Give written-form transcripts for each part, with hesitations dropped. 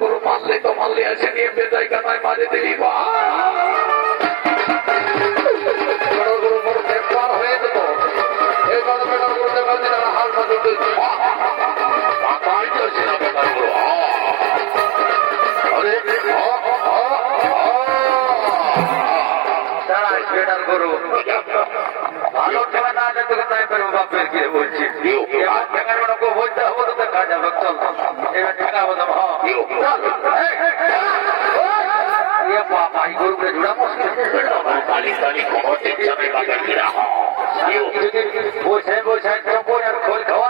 গরু মারলে তো মারলে আছে নিয়ে বেজায় কানায় মাঝে দিলি বা গরু গরু পার হয়ে যেত এই গরু বেটার গরুতে কাছে হাল সাজতে পাতাই চলছে না বেটার গরু আরে বেটার গরু ভালো ঠেলা না আছে তোকে তাই করবো বাপের কে বলছি ঠেকার বেটাকে বলতে হবো তো দেখা যাবে চল এবার ঠেকা হবো গরুকে জোড়া বসে বসে আর খোল খাওয়া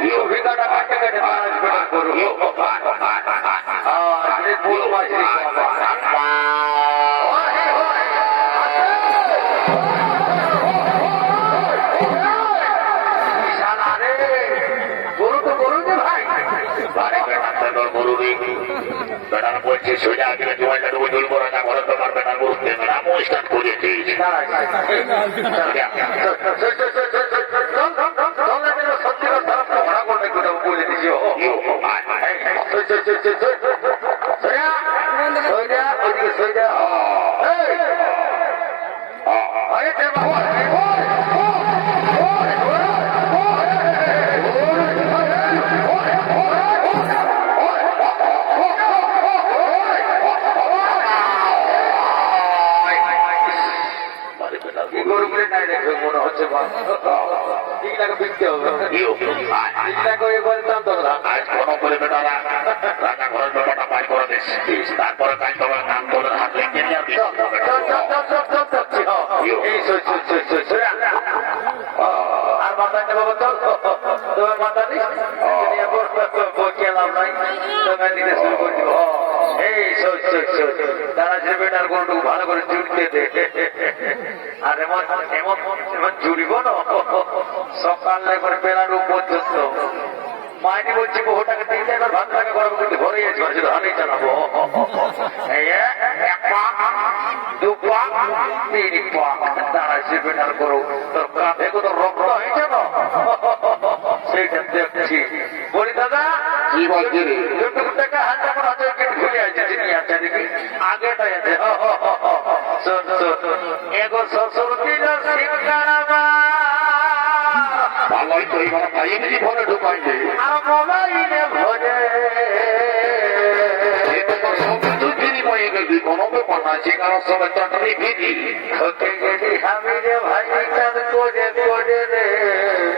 নিল ভিকাটা কাটে কাটে গরু বেটার বলছে সোজা আগে জোয়াইটা ডুবে জল করা না ঘরে তোমার বেটার বলতে নাম অনুষ্ঠান করেছিস বলে দিছি মনে হচ্ছে বিকতে হবে বলতাম তো আজ কোনো করে বেটারা রাজা ঘরের ব্যাপারটা পাই করে দিস তারপরে কাজ তোমার নাম বলে হাত লেগে আর মাথা বাবা তো তোমার মাথা দিস বলছিলাম নাই তোমার দিতে শুরু করে দিব এই তারা যে বেটার গরু ভালো করে জুড়তে দে আর এমন এমন এমন জুড়িব না সকাল করে বেলার পর্যন্ত মাইনি বলছি বহুটাকে তিনটা এবার ভাত টাকা করাবো কিন্তু ঘরে গেছি ধানেই চালাবো দু পাক তিন পাক তারা যে বেটার গরু তোর কাঁধে কত রক্ত হয়েছে না সেইটা দেখছি বলি দাদা কি বলছি দুটুকু টাকা হাজার করে হাজার ঘুরে আছে যিনি আছে দেখি আগেটা আছে এগো শ্বশুর দিল সিংহারামা ভালোই তো এইবার খাইয়ে দিলি ভরে ঢুকাইলে আর মোবাইলে ভরে বিনিময়ে গেলি কোনো ব্যাপার না সিংহার সবাই চাকরি ভিড়ি ওকে গেলি আমি রে ভাই চাঁদ করে করে রে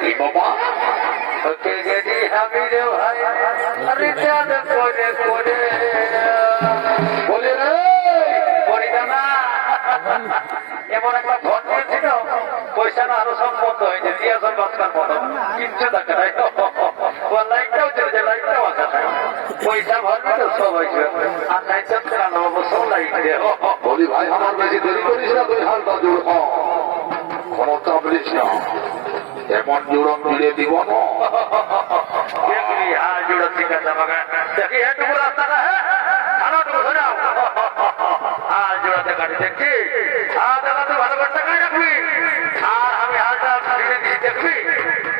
কি বাবা ওকে গেলি আমি রে ভাই আরে চাঁদ করে করে বলে রে বলি না এমন একটা ধন ছিল পয়সা না আরো সব বন্ধ হয়েছে দিয়াসন বাঁচকার মতো কিচ্ছু দেখা নাই লাইটটাও চলেছে লাইটটাও আসা নাই পয়সা ভরবে তো সব হয়েছে আর নাই তো কালো বাবু সব লাইট বলি ভাই আমার বেশি দেরি করিস না তুই হালকা জোর কোনো চাপ নিস না এমন জোড়ন দিয়ে দিব না হাল জোড়া ঠিক আছে আমাকে দেখি এটুকু রাস্তাটা হ্যাঁ আনাটুকু ধরে হাল জোড়াতে কাটি দেখছি আর দাদা তুই ভালো করে টাকায় রাখবি আর আমি হালটা ছেড়ে দিয়ে দেখবি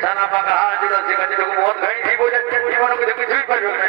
সানা পাকা হাল জোড়া ঠিক আছে মদ খাই দিব যাচ্ছে জীবনে কিছুই পারবে না